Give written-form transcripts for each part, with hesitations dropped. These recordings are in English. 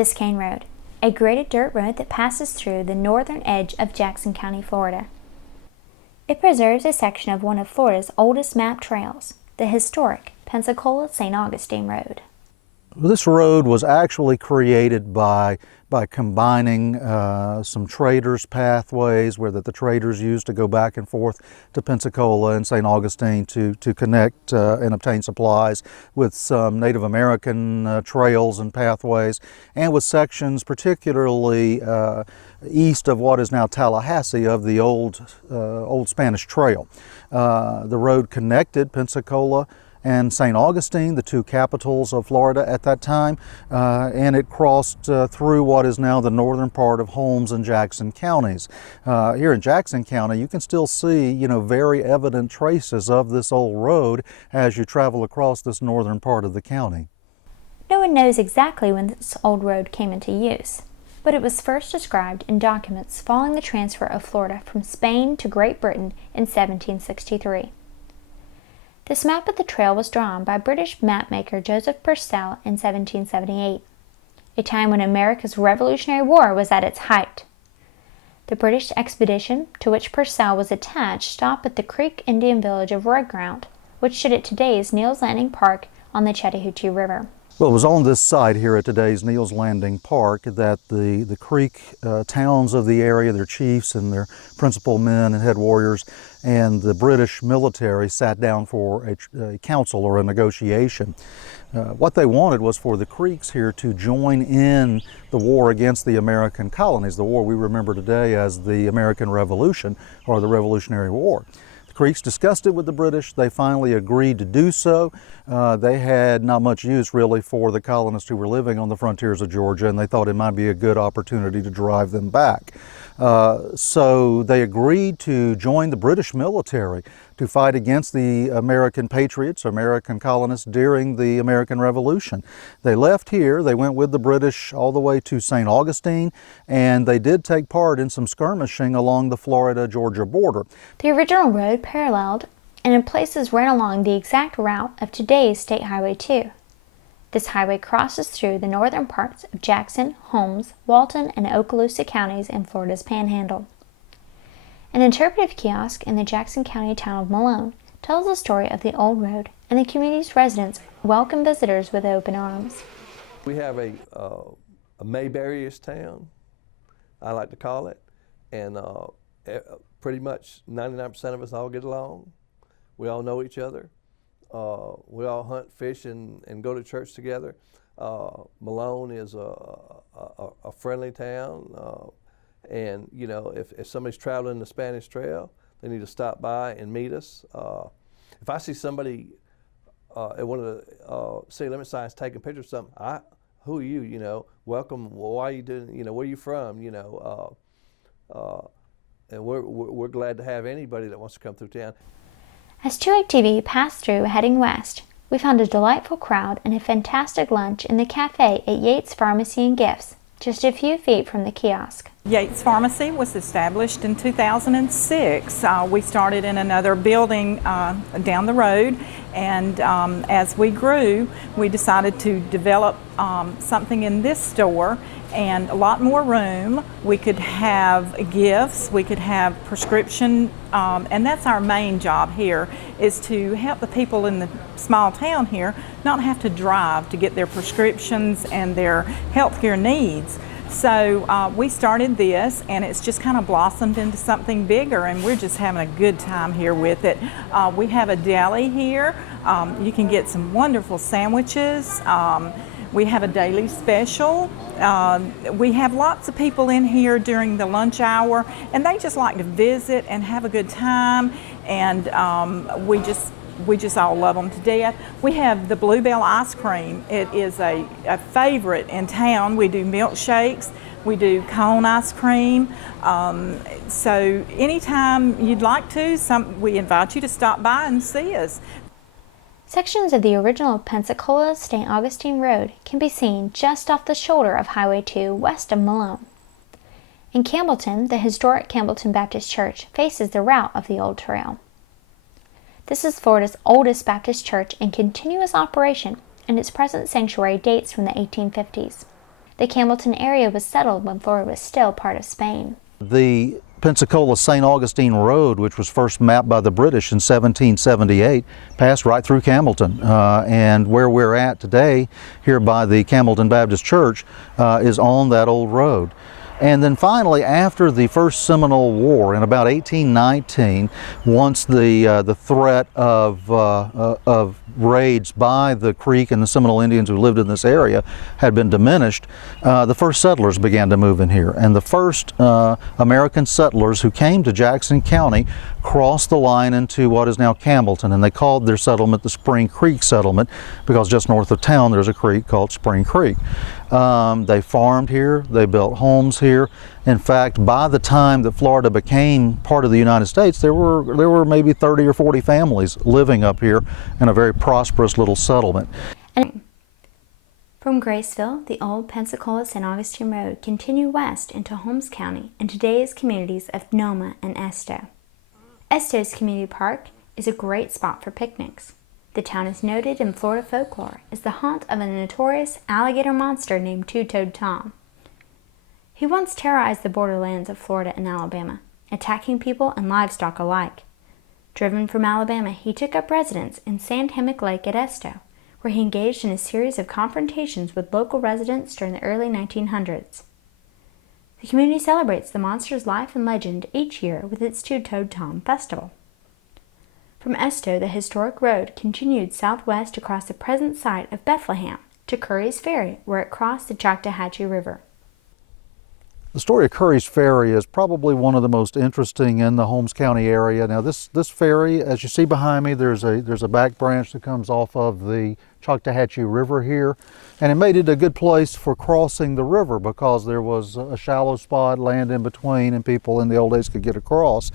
Biscayne Road, a graded dirt road that passes through the northern edge of Jackson County, Florida. It preserves a section of one of Florida's oldest map trails, the historic Pensacola-St. Augustine Road. This road was actually created by combining some traders' pathways where the traders used to go back and forth to Pensacola and St. Augustine to connect and obtain supplies, with some Native American trails and pathways, and with sections particularly east of what is now Tallahassee of the old Spanish Trail. The road connected Pensacola and St. Augustine, the two capitals of Florida at that time, and it crossed through what is now the northern part of Holmes and Jackson counties. Here in Jackson County, you can still see, very evident traces of this old road as you travel across this northern part of the county. No one knows exactly when this old road came into use, but it was first described in documents following the transfer of Florida from Spain to Great Britain in 1763. This map of the trail was drawn by British mapmaker Joseph Purcell in 1778, a time when America's Revolutionary War was at its height. The British expedition to which Purcell was attached stopped at the Creek Indian village of Red Ground, which stood at today's Neal's Landing Park on the Chattahoochee River. Well, it was on this site here at today's Neal's Landing Park that the Creek towns of the area, their chiefs and their principal men and head warriors, and the British military sat down for a council or a negotiation. What they wanted was for the Creeks here to join in the war against the American colonies, the war we remember today as the American Revolution or the Revolutionary War. The Creeks discussed it with the British. They finally agreed to do so. They had not much use really for the colonists who were living on the frontiers of Georgia, and they thought it might be a good opportunity to drive them back. So they agreed to join the British military to fight against the American patriots, American colonists during the American Revolution. They left here, they went with the British all the way to St. Augustine, and they did take part in some skirmishing along the Florida-Georgia border. The original road paralleled and in places ran along the exact route of today's State Highway 2. This highway crosses through the northern parts of Jackson, Holmes, Walton, and Okaloosa counties in Florida's Panhandle. An interpretive kiosk in the Jackson County town of Malone tells the story of the old road, and the community's residents welcome visitors with open arms. We have a Mayberry-ish town, I like to call it, and pretty much 99% of us all get along. We all know each other. We all hunt, fish, and go to church together. Malone is a friendly town, and if somebody's traveling the Spanish Trail, they need to stop by and meet us. If I see somebody at one of the city limit signs taking pictures of something, who are you? Welcome. Why are you doing? Where are you from? And we're glad to have anybody that wants to come through town. As 2ATV passed through heading west, we found a delightful crowd and a fantastic lunch in the cafe at Yates Pharmacy and Gifts, just a few feet from the kiosk. Yates Pharmacy was established in 2006. We started in another building down the road, and as we grew, we decided to develop something in this store and a lot more room. We could have gifts, we could have prescription, and that's our main job here, is to help the people in the small town here not have to drive to get their prescriptions and their healthcare needs. So we started this, and it's just kind of blossomed into something bigger, and we're just having a good time here with it. We have a deli here. You can get some wonderful sandwiches. We have a daily special. We have lots of people in here during the lunch hour, and they just like to visit and have a good time, and we just all love them to death. We have the Bluebell ice cream. It is a favorite in town. We do milkshakes, we do cone ice cream. So anytime you'd like to, we invite you to stop by and see us. Sections of the original Pensacola-St. Augustine Road can be seen just off the shoulder of Highway 2 west of Malone. In Campbellton, the historic Campbellton Baptist Church faces the route of the old trail. This is Florida's oldest Baptist church in continuous operation, and its present sanctuary dates from the 1850s. The Campbellton area was settled when Florida was still part of Spain. The Pensacola-St.Augustine Road, which was first mapped by the British in 1778, passed right through Campbellton. And where we're at today, here by the Campbellton Baptist Church, is on that old road. And then finally, after the First Seminole War in about 1819, once the threat of raids by the Creek and the Seminole Indians who lived in this area had been diminished, the first settlers began to move in here. And the first American settlers who came to Jackson County crossed the line into what is now Campbellton, and they called their settlement the Spring Creek Settlement because just north of town there's a creek called Spring Creek. They farmed here, they built homes here. In fact, by the time that Florida became part of the United States, there were maybe 30 or 40 families living up here in a very prosperous little settlement. And from Graceville, the old Pensacola-St. Augustine Road continued west into Holmes County and today's communities of Noma and Esto. Esto's Community Park is a great spot for picnics. The town is noted in Florida folklore as the haunt of a notorious alligator monster named Two-Toed Tom. He once terrorized the borderlands of Florida and Alabama, attacking people and livestock alike. Driven from Alabama, he took up residence in Sand Hammock Lake at Esto, where he engaged in a series of confrontations with local residents during the early 1900s. The community celebrates the monster's life and legend each year with its Two-Toed Tom Festival. From Esto, the historic road continued southwest across the present site of Bethlehem to Curry's Ferry, where it crossed the Choctawhatchee River. The story of Curry's Ferry is probably one of the most interesting in the Holmes County area. Now this ferry, as you see behind me, there's a back branch that comes off of the Choctawhatchee River here, and it made it a good place for crossing the river because there was a shallow spot, land in between, and people in the old days could get across.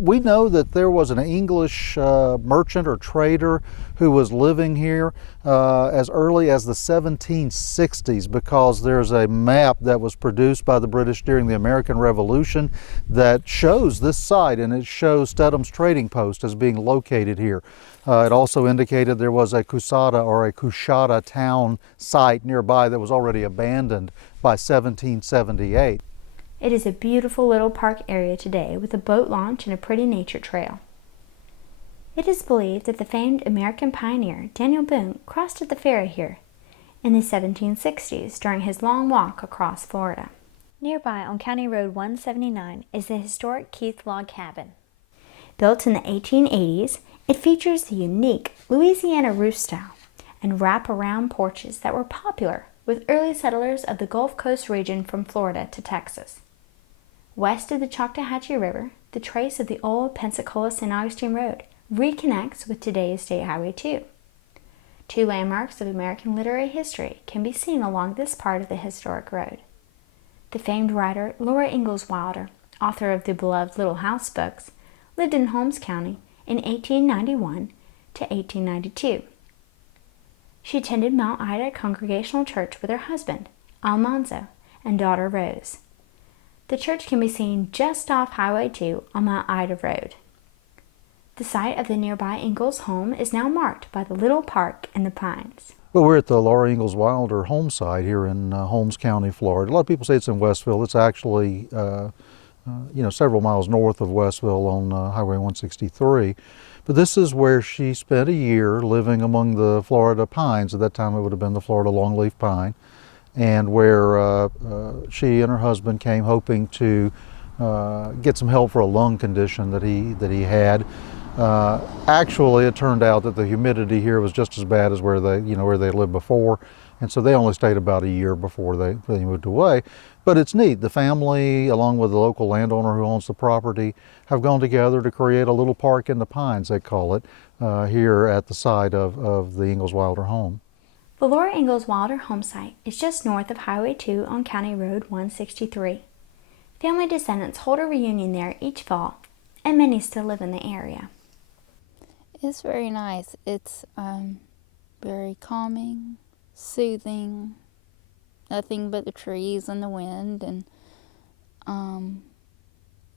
We know that there was an English merchant or trader who was living here as early as the 1760s because there's a map that was produced by the British during the American Revolution that shows this site, and it shows Stedham's Trading Post as being located here. It also indicated there was a Coushatta or a Coushatta town site nearby that was already abandoned by 1778. It is a beautiful little park area today with a boat launch and a pretty nature trail. It is believed that the famed American pioneer Daniel Boone crossed at the ferry here in the 1760s during his long walk across Florida. Nearby on County Road 179 is the historic Keith Log Cabin. Built in the 1880s, it features the unique Louisiana roof style and wrap-around porches that were popular with early settlers of the Gulf Coast region from Florida to Texas. West of the Choctawhatchee River, the trace of the old Pensacola-St. Augustine Road reconnects with today's State Highway 2. Two landmarks of American literary history can be seen along this part of the historic road. The famed writer Laura Ingalls Wilder, author of the beloved Little House books, lived in Holmes County in 1891 to 1892. She attended Mount Ida Congregational Church with her husband, Almanzo, and daughter Rose. The church can be seen just off Highway 2 on Mount Ida Road. The site of the nearby Ingalls home is now marked by the little park and the pines. Well, we're at the Laura Ingalls Wilder home site here in Holmes County, Florida. A lot of people say it's in Westville. It's actually several miles north of Westville on Highway 163. But this is where she spent a year living among the Florida pines. At that time it would have been the Florida longleaf pine, and where she and her husband came hoping to get some help for a lung condition that he had. Actually, it turned out that the humidity here was just as bad as where they lived before, and so they only stayed about a year before they moved away. But it's neat. The family, along with the local landowner who owns the property, have gone together to create a little park in the pines, they call it, here at the site of the Ingalls Wilder home. The Laura Ingalls Wilder home site is just north of Highway 2 on County Road 163. Family descendants hold a reunion there each fall, and many still live in the area. It's very nice. It's very calming, soothing, nothing but the trees and the wind, and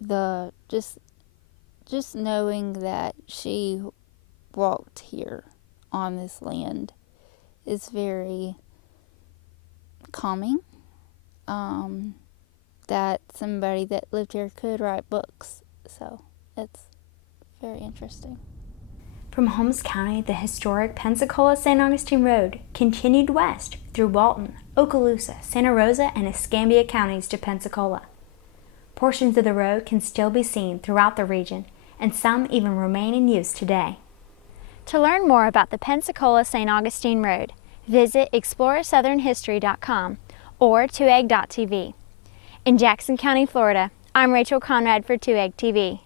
the just knowing that she walked here on this land is very calming. That somebody that lived here could write books, so it's very interesting. From Holmes County, the historic Pensacola-St. Augustine Road continued west through Walton, Okaloosa, Santa Rosa, and Escambia counties to Pensacola. Portions of the road can still be seen throughout the region, and some even remain in use today. To learn more about the Pensacola-St. Augustine Road, visit exploresouthernhistory.com or 2egg.tv. In Jackson County, Florida, I'm Rachel Conrad for 2egg TV.